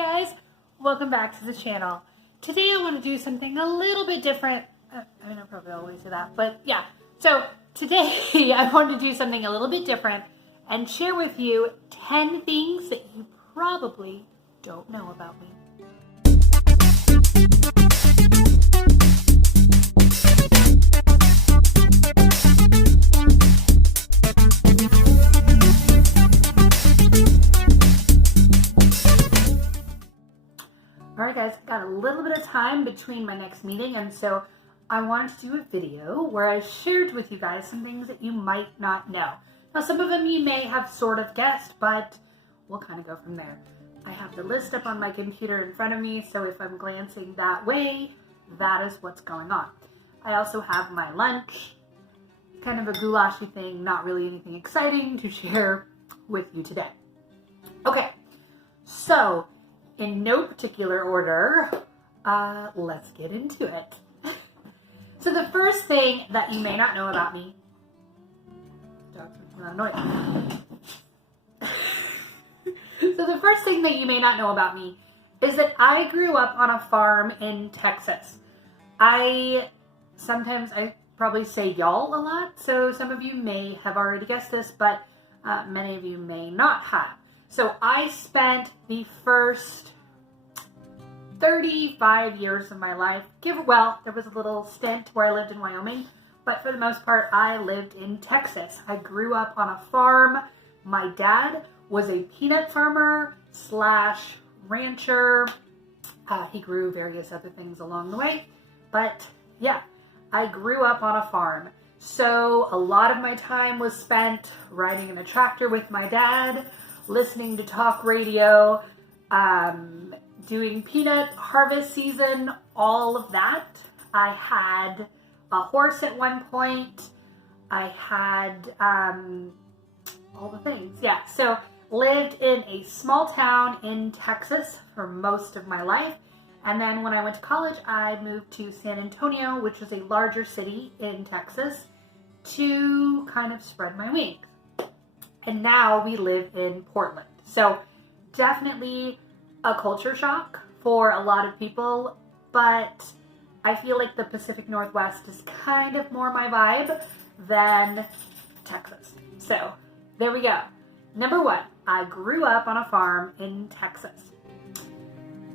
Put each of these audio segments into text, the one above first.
guys, welcome back to the channel. Today I want to do something a little bit different. I probably always do that, but yeah. So today I want to do something a little bit different and share with you 10 things that you probably don't know about me. Alright guys, got a little bit of time between my next meeting, and so I wanted to do a video where I shared with you guys some things that you might not know. Now some of them you may have sort of guessed, but we'll kind of go from there. I have the list up on my computer in front of me, so if I'm glancing that way, that is what's going on. I also have my lunch, kind of a goulashy thing, not really anything exciting to share with you today. Okay, so in no particular order, let's get into it. So the first thing that you may not know about me, dog's making a lot of noise. So the first thing that you may not know about me is that I grew up on a farm in Texas. Sometimes I probably say y'all a lot, so some of you may have already guessed this, but many of you may not have. So I spent the first 35 years of my life, there was a little stint where I lived in Wyoming, but for the most part, I lived in Texas. I grew up on a farm. My dad was a peanut farmer / rancher. He grew various other things along the way, but yeah, I grew up on a farm. So a lot of my time was spent riding in a tractor with my dad, listening to talk radio, doing peanut harvest season, all of that. I had a horse at one point. I had all the things. Yeah, so lived in a small town in Texas for most of my life. And then when I went to college, I moved to San Antonio, which is a larger city in Texas, to kind of spread my wings. And now we live in Portland. So definitely a culture shock for a lot of people, but I feel like the Pacific Northwest is kind of more my vibe than Texas. So there we go. Number one, I grew up on a farm in Texas.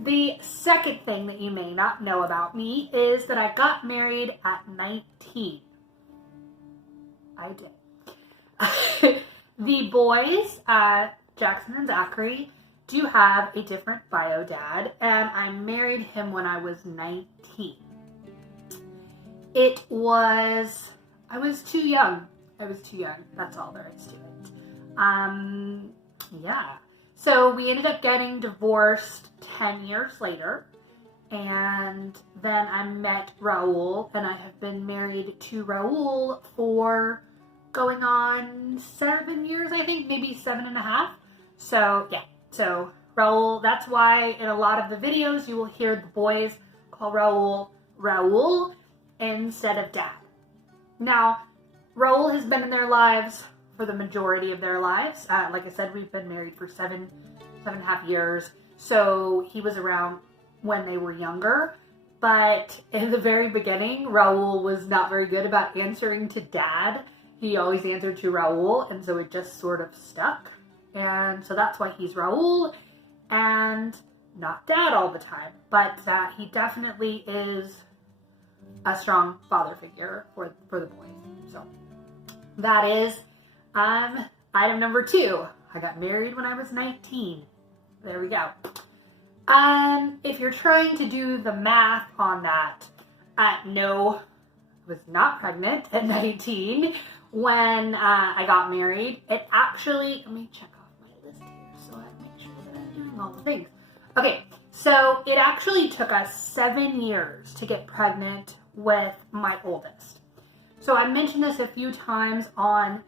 The second thing that you may not know about me is that I got married at 19. I did. The boys, Jackson and Zachary, do have a different bio dad, and I married him when I was 19. I was too young. That's all there is to it. Yeah. So we ended up getting divorced 10 years later, and then I met Raul, and I have been married to Raul for going on 7 years, I think, maybe 7.5. So yeah. So Raul, that's why in a lot of the videos you will hear the boys call Raul Raul instead of Dad. Now, Raul has been in their lives for the majority of their lives. Like I said, we've been married for 7.5 years. So he was around when they were younger. But in the very beginning, Raul was not very good about answering to Dad. He always answered to Raul, and so it just sort of stuck. And so that's why he's Raul and not Dad all the time. But he definitely is a strong father figure for the boys. So that is item number 2. I got married when I was 19. There we go. If you're trying to do the math on that, no, I was not pregnant at 19 when I got married. It actually, let me check off my list here so I make sure that I'm doing all the things. Okay, so it actually took us 7 years to get pregnant with my oldest. So I mentioned this a few times on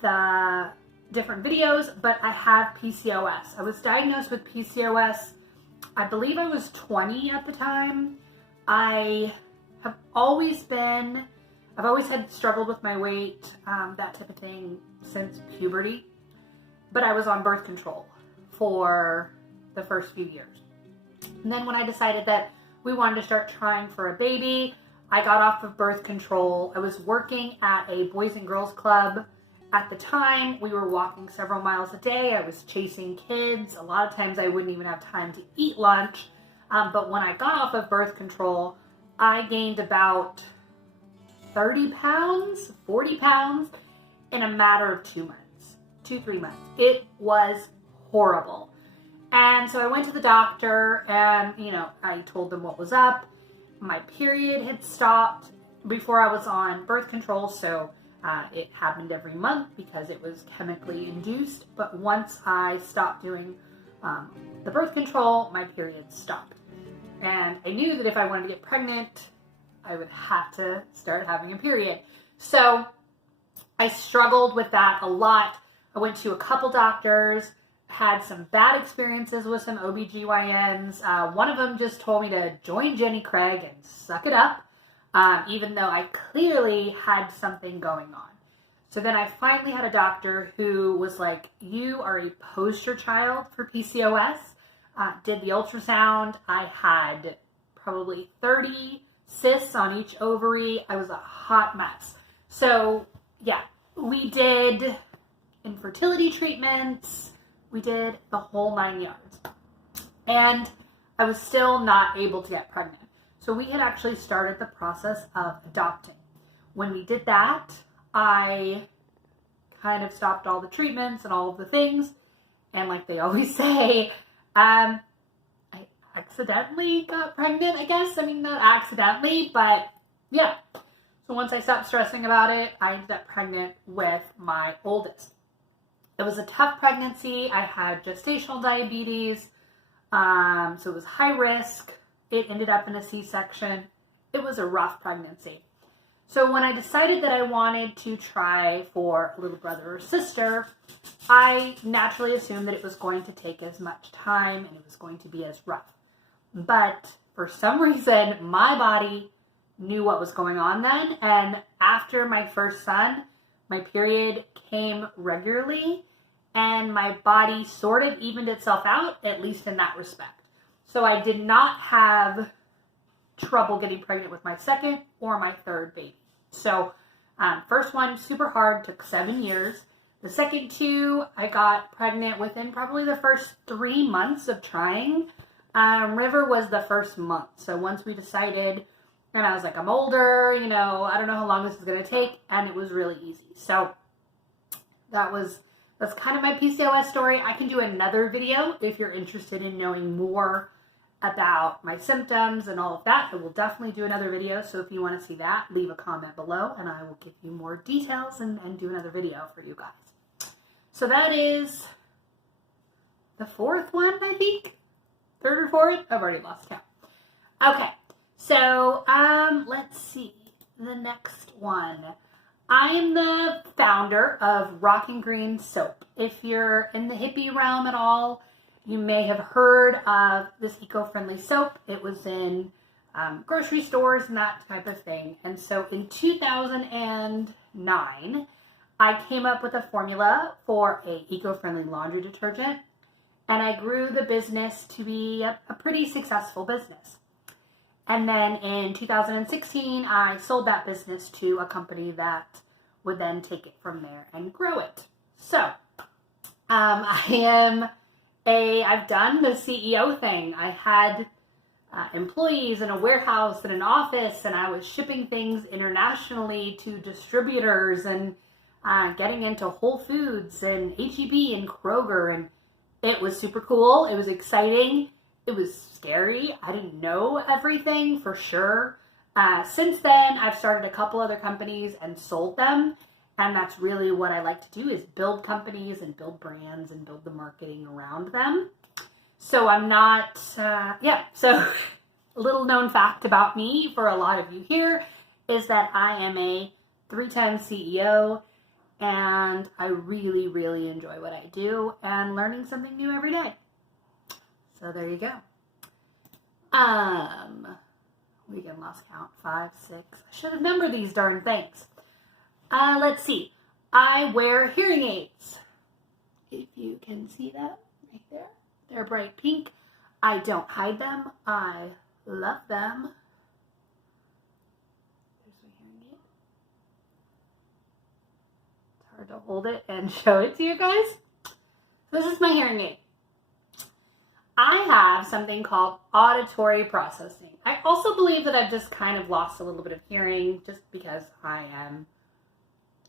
the different videos, but I have PCOS. I was diagnosed with PCOS, I believe I was 20 at the time. I've always had struggled with my weight, that type of thing since puberty, but I was on birth control for the first few years. And then when I decided that we wanted to start trying for a baby, I got off of birth control. I was working at a Boys and Girls Club. At the time, we were walking several miles a day. I was chasing kids. A lot of times I wouldn't even have time to eat lunch. But when I got off of birth control, I gained about 30 pounds, 40 pounds in a matter of 2 months, 3 months. It was horrible. And so I went to the doctor and, I told them what was up. My period had stopped before I was on birth control, so it happened every month because it was chemically induced. But once I stopped doing the birth control, my period stopped. And I knew that if I wanted to get pregnant, I would have to start having a period. So I struggled with that a lot. I went to a couple doctors, had some bad experiences with some OBGYNs. One of them just told me to join Jenny Craig and suck it up, even though I clearly had something going on. So then I finally had a doctor who was like, you are a poster child for PCOS. Did the ultrasound. I had probably 30 cysts on each ovary. I was a hot mess. So yeah, we did infertility treatments. We did the whole 9 yards. And I was still not able to get pregnant. So we had actually started the process of adopting. When we did that, I kind of stopped all the treatments and all of the things. And like they always say, I accidentally got pregnant, I guess. I mean, not accidentally, but yeah. So once I stopped stressing about it, I ended up pregnant with my oldest. It was a tough pregnancy. I had gestational diabetes, so it was high risk. It ended up in a C-section. It was a rough pregnancy. So when I decided that I wanted to try for a little brother or sister, I naturally assumed that it was going to take as much time and it was going to be as rough. But for some reason, my body knew what was going on then. And after my first son, my period came regularly and my body sort of evened itself out, at least in that respect. So I did not have trouble getting pregnant with my second or my third baby. So first one, super hard, took 7 years. The second two, I got pregnant within probably the first 3 months of trying. River was the first month. So once we decided, and I was like, I'm older, I don't know how long this is going to take. And it was really easy. So that's kind of my PCOS story. I can do another video if you're interested in knowing more about my symptoms and all of that. I will definitely do another video. So if you want to see that, leave a comment below and I will give you more details and do another video for you guys. So that is the fourth one, I think. Third or fourth? I've already lost count. Okay. So, let's see. The next one. I am the founder of Rock and Green Soap. If you're in the hippie realm at all, you may have heard of this eco-friendly soap. It was in grocery stores and that type of thing. And so in 2009, I came up with a formula for a eco-friendly laundry detergent. And I grew the business to be a pretty successful business. And then in 2016, I sold that business to a company that would then take it from there and grow it. So, I've done the CEO thing. I had employees in a warehouse and an office, and I was shipping things internationally to distributors and getting into Whole Foods and H-E-B and Kroger, and it was super cool. It was exciting. It was scary. I didn't know everything for sure. Since then, I've started a couple other companies and sold them. And that's really what I like to do, is build companies and build brands and build the marketing around them. So I'm not, So a little known fact about me for a lot of you here is that I am a 3-time CEO. And I really, really enjoy what I do and learning something new every day. So there you go. We again lost count. 5, 6. I should have numbered these darn things. Let's see. I wear hearing aids. If you can see that right there. They're bright pink. I don't hide them. I love them. There's my hearing aid. It's hard to hold it and show it to you guys. This is my hearing aid. I have something called auditory processing. I also believe that I've just kind of lost a little bit of hearing just because I am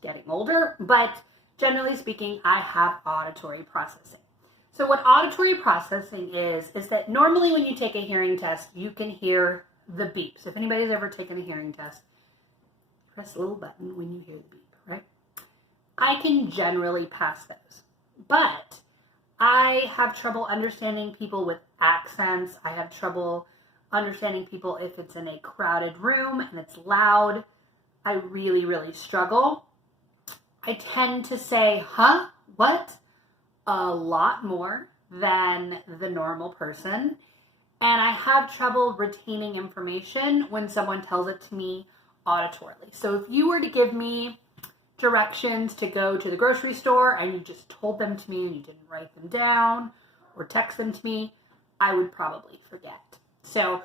getting older, but generally speaking, I have auditory processing. So what auditory processing is that normally when you take a hearing test, you can hear the beeps. If anybody's ever taken a hearing test, press a little button when you hear the beep, right? I can generally pass those, but I have trouble understanding people with accents. I have trouble understanding people if it's in a crowded room and it's loud. I really, really struggle. I tend to say, huh, what? A lot more than the normal person. And I have trouble retaining information when someone tells it to me auditorily. So if you were to give me directions to go to the grocery store and you just told them to me and you didn't write them down or text them to me, I would probably forget. So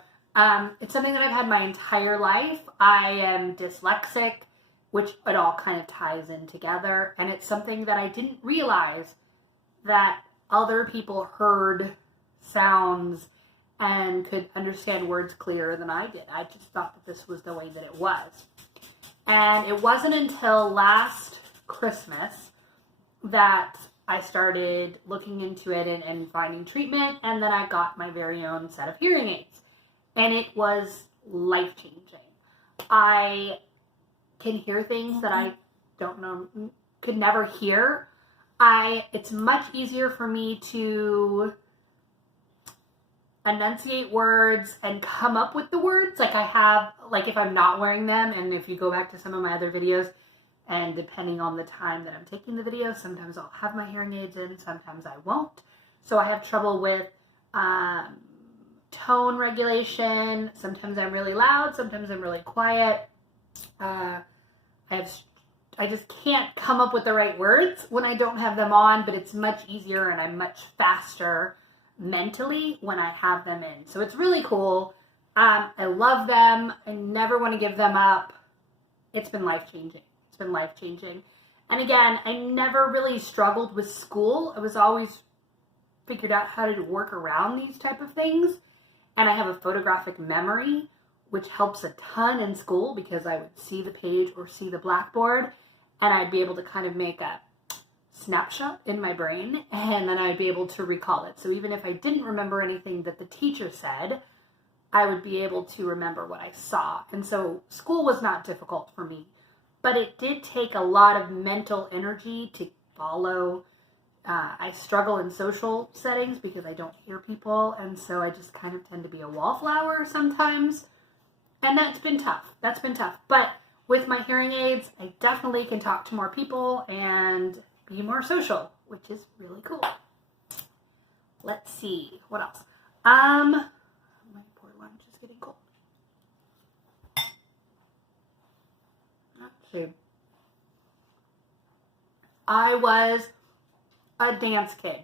it's something that I've had my entire life. I am dyslexic, which it all kind of ties in together. And it's something that I didn't realize that other people heard sounds and could understand words clearer than I did. I just thought that this was the way that it was. And it wasn't until last Christmas that I started looking into it and finding treatment, and then I got my very own set of hearing aids. And it was life-changing. I can hear things that I don't know, could never hear. It's much easier for me to enunciate words and come up with the words like I have, like if I'm not wearing them, and if you go back to some of my other videos, and depending on the time that I'm taking the video, sometimes I'll have my hearing aids in, sometimes I won't. So I have trouble with tone regulation. Sometimes I'm really loud, sometimes I'm really quiet. I just can't come up with the right words when I don't have them on, but it's much easier and I'm much faster mentally when I have them in. So it's really cool. I love them. I never want to give them up. It's been life-changing. It's been life-changing. And again, I never really struggled with school. I was always figured out how to work around these type of things. And I have a photographic memory, which helps a ton in school because I would see the page or see the blackboard and I'd be able to kind of make a snapshot in my brain and then I'd be able to recall it. So even if I didn't remember anything that the teacher said, I would be able to remember what I saw. And so school was not difficult for me, but it did take a lot of mental energy to follow. I struggle in social settings because I don't hear people, and so I just kind of tend to be a wallflower sometimes. And that's been tough. That's been tough. But with my hearing aids, I definitely can talk to more people and be more social, which is really cool. Let's see. What else? My poor lunch is getting cold. Let's see. I was a dance kid.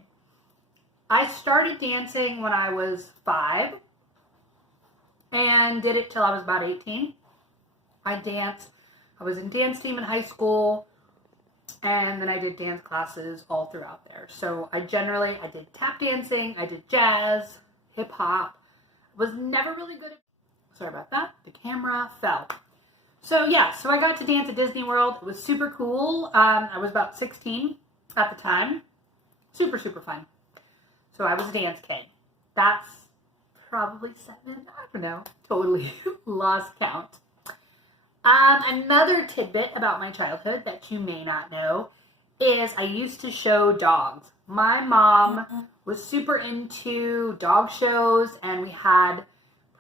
I started dancing when I was 5 and did it till I was about 18. I danced. I was in dance team in high school, and then I did dance classes all throughout there. So I did tap dancing, I did jazz, hip hop. I was never really good at, sorry about that, the camera fell. So yeah, so I got to dance at Disney World. It was super cool. I was about 16 at the time. Super, super fun. So I was a dance kid. That's probably 7, I don't know, totally lost count. Another tidbit about my childhood that you may not know is I used to show dogs. My mom was super into dog shows, and we had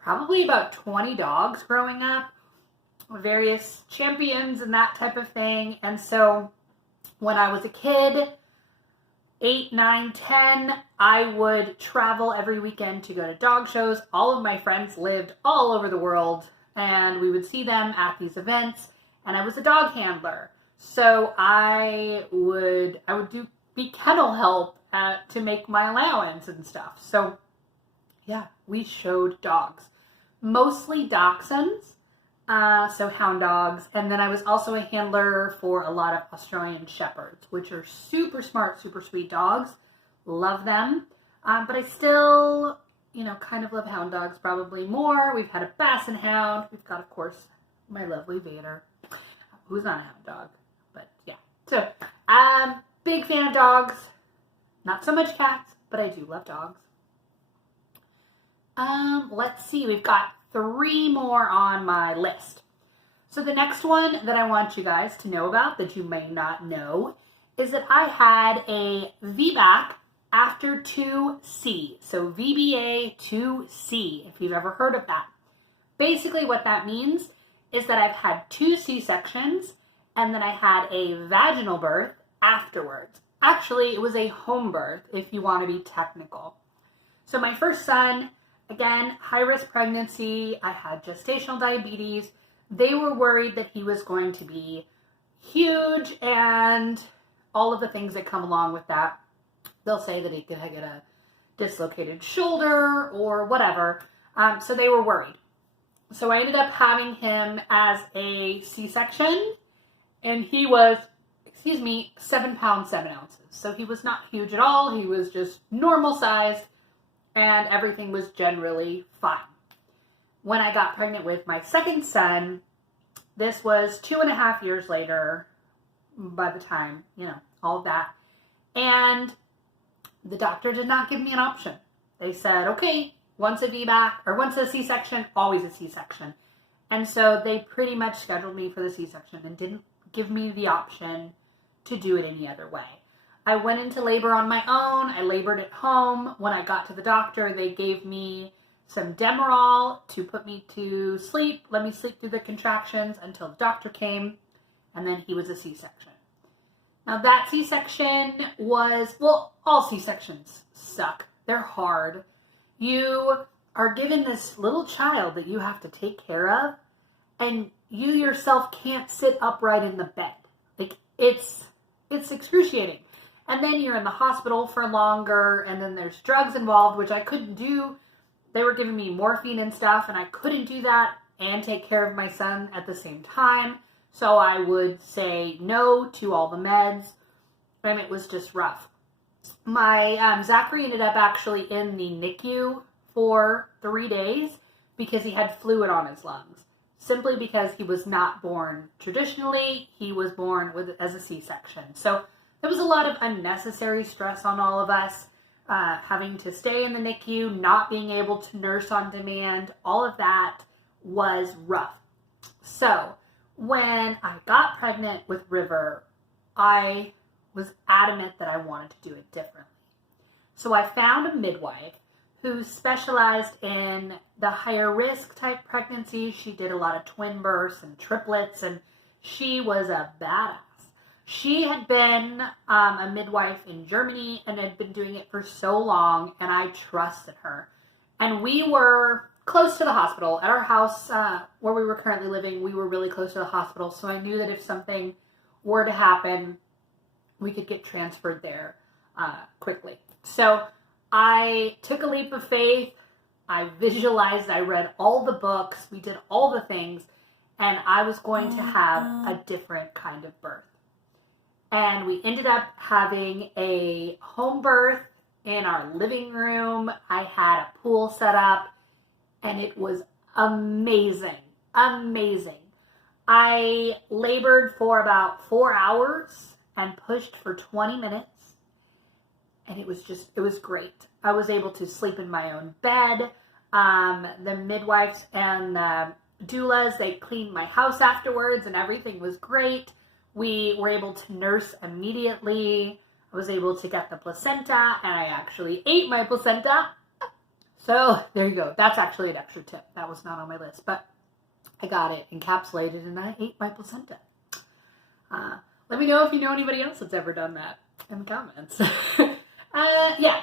probably about 20 dogs growing up, various champions and that type of thing. And so when I was a kid, 8, 9, 10, I would travel every weekend to go to dog shows. All of my friends lived all over the world, and we would see them at these events, and I was a dog handler. So I would be kennel help to make my allowance and stuff. So Yeah, we showed dogs. Mostly dachshunds, so hound dogs. And then I was also a handler for a lot of Australian shepherds, which are super smart, super sweet dogs. Love them. But I still, kind of love hound dogs probably more. We've had a Basset Hound. We've got, of course, my lovely Vader, who's not a hound dog. But yeah. So, big fan of dogs. Not so much cats, but I do love dogs. Let's see. We've got 3 more on my list. So the next one that I want you guys to know about that you may not know is that I had a VBAC after 2C. So VBA 2C, if you've ever heard of that. Basically what that means is that I've had 2 C-sections and then I had a vaginal birth afterwards. Actually, it was a home birth if you want to be technical. So my first son, again, high-risk pregnancy. I had gestational diabetes. They were worried that he was going to be huge and all of the things that come along with that. They'll say that he could get a dislocated shoulder or whatever. So they were worried. So I ended up having him as a C-section, and he was, 7 pounds, 7 ounces. So he was not huge at all. He was just normal sized, and everything was generally fine. When I got pregnant with my second son, this was 2.5 years later by the time, all of that. And the doctor did not give me an option. They said, okay, once a VBAC or once a C-section, always a C-section. And so they pretty much scheduled me for the C-section and didn't give me the option to do it any other way. I went into labor on my own. I labored at home. When I got to the doctor, they gave me some Demerol to put me to sleep, let me sleep through the contractions until the doctor came, and then he was a C-section. Now that C-section was, all C-sections suck. They're hard. You are given this little child that you have to take care of, and you yourself can't sit upright in the bed. Like, it's excruciating. And then you're in the hospital for longer, and then there's drugs involved, which I couldn't do. They were giving me morphine and stuff, and I couldn't do that and take care of my son at the same time. So I would say no to all the meds, and it was just rough. My Zachary ended up actually in the NICU for 3 days because he had fluid on his lungs. Simply because he was not born traditionally, he was born as a C-section. So there was a lot of unnecessary stress on all of us, having to stay in the NICU, not being able to nurse on demand. All of that was rough. So when I got pregnant with River, I was adamant that I wanted to do it differently. So I found a midwife who specialized in the higher risk type pregnancies. She did a lot of twin births and triplets, and she was a badass. She had been a midwife in Germany and had been doing it for so long, and I trusted her. And we were close to the hospital. At our house where we were currently living, we were really close to the hospital, so I knew that if something were to happen, we could get transferred there quickly. So I took a leap of faith. I visualized, I read all the books, we did all the things, and I was going to have a different kind of birth. And we ended up having a home birth in our living room. I had a pool set up, and it was amazing, amazing. I labored for about 4 hours and pushed for 20 minutes. And it was great. I was able to sleep in my own bed. The midwives and the doulas, they cleaned my house afterwards and everything was great. We were able to nurse immediately. I was able to get the placenta, and I actually ate my placenta. So there you go. That's actually an extra tip. That was not on my list, but I got it encapsulated and I ate my placenta. Let me know if you know anybody else that's ever done that in the comments.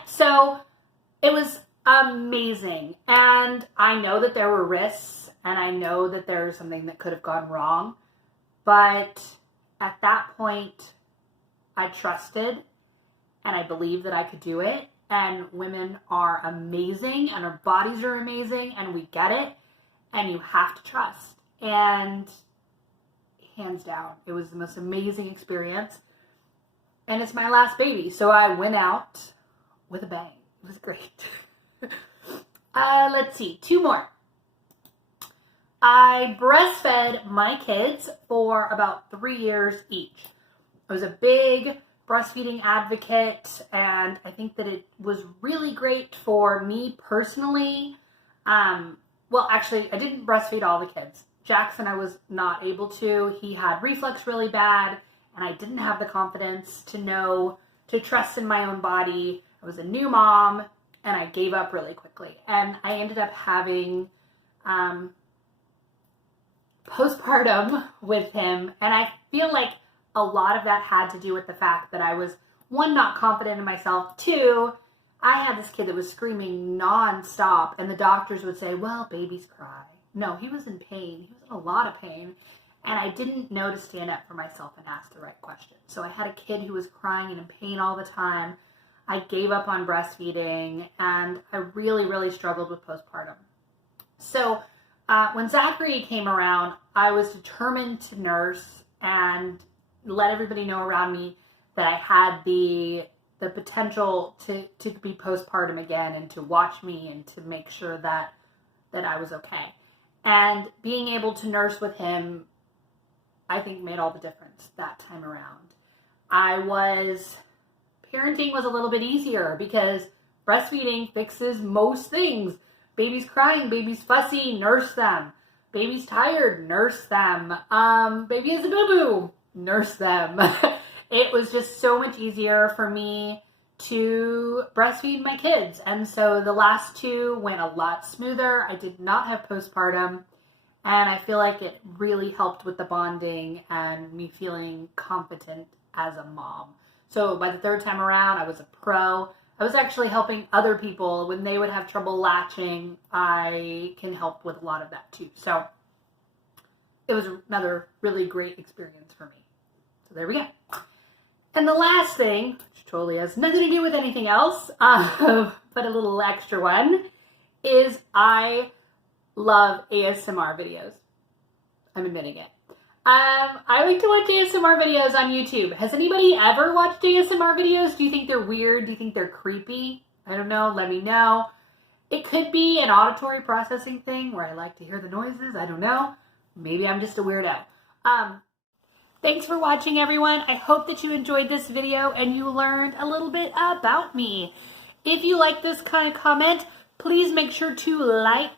So it was amazing. And I know that there were risks, and I know that there was something that could have gone wrong. But at that point, I trusted and I believed that I could do it. and women are amazing and our bodies are amazing and we get it and you have to trust. And hands down, it was the most amazing experience. And it's my last baby, so I went out with a bang. It was great. Let's see, 2 more. I breastfed my kids for about 3 years each. I was a big breastfeeding advocate, and I think that it was really great for me personally. Well, actually, I didn't breastfeed all the kids. Jackson, I was not able to. He had reflux really bad, and I didn't have the confidence to trust in my own body. I was a new mom, and I gave up really quickly. And I ended up having postpartum with him, and I feel like a lot of that had to do with the fact that I was, 1, not confident in myself, 2, I had this kid that was screaming nonstop, and the doctors would say, well, babies cry. No, he was in pain. He was in a lot of pain, and I didn't know to stand up for myself and ask the right questions. So I had a kid who was crying and in pain all the time. I gave up on breastfeeding, and I really, really struggled with postpartum. So when Zachary came around, I was determined to nurse and let everybody know around me that I had the potential to be postpartum again and to watch me and to make sure that I was okay. And being able to nurse with him, I think, made all the difference that time around. Parenting was a little bit easier because breastfeeding fixes most things. Baby's crying, baby's fussy, nurse them. Baby's tired, nurse them. Baby has a boo-boo, nurse them. It was just so much easier for me to breastfeed my kids. And so the last 2 went a lot smoother. I did not have postpartum. And I feel like it really helped with the bonding and me feeling competent as a mom. So by the 3rd time around, I was a pro. I was actually helping other people when they would have trouble latching. I can help with a lot of that too. So it was another really great experience for me. So there we go. And the last thing, which totally has nothing to do with anything else, but a little extra one, is I love ASMR videos. I'm admitting it. I like to watch ASMR videos on YouTube. Has anybody ever watched ASMR videos? Do you think they're weird? Do you think they're creepy? I don't know. Let me know. It could be an auditory processing thing where I like to hear the noises. I don't know. Maybe I'm just a weirdo. Thanks for watching, everyone. I hope that you enjoyed this video and you learned a little bit about me. If you like this kind of comment, please make sure to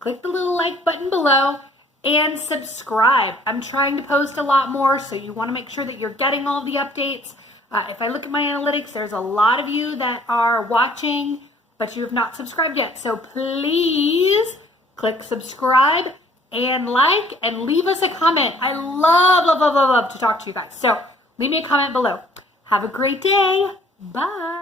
click the little like button below, and subscribe. I'm trying to post a lot more, so you want to make sure that you're getting all the updates. If I look at my analytics, there's a lot of you that are watching, but you have not subscribed yet. So please click subscribe and like and leave us a comment. I love to talk to you guys. So leave me a comment below. Have a great day. Bye.